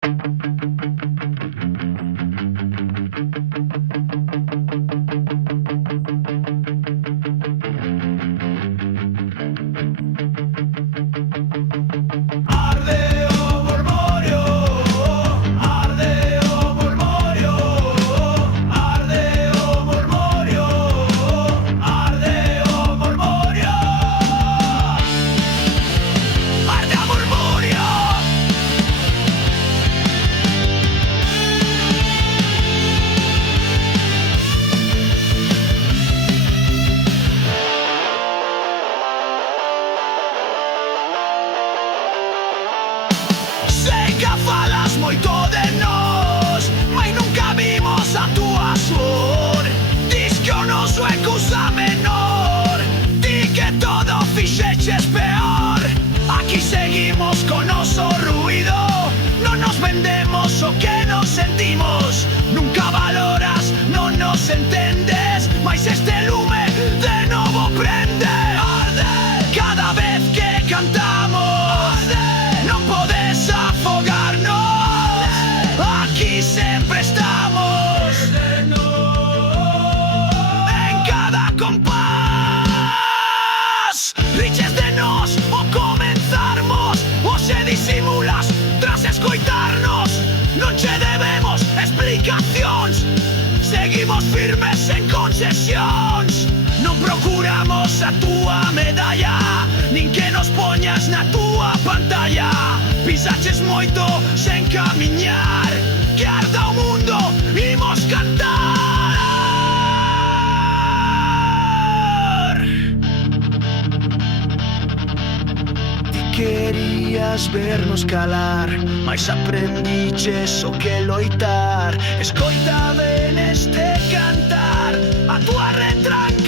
Sei que falas moito de nós, mas nunca vimos a túa suor. Dis que o noso é cousa menor, di que todo fixeches peor. Aquí seguimos con noso ruido, non nos vendemos o que nos sentimos. Nunca valoras, non nos entendes, mas este lume de novo prende. Arde cada vez que cantamos, arde, non podes afogarnos, aquí sempre estamos, en cada compás. Riches de nós o comenzarmos, o se disimulas tras escoitarnos. Non che debemos explicacións, seguimos firmes en concesións. Non procuramos a túa medalla, nin que nos poñas na túa pantalla. Pisaches moito sen camiñar, que arda o mundo, imos cantar. Ti querías vernos calar, mais aprendiches o que loitar. Escoita ben este cantar, a túa retranca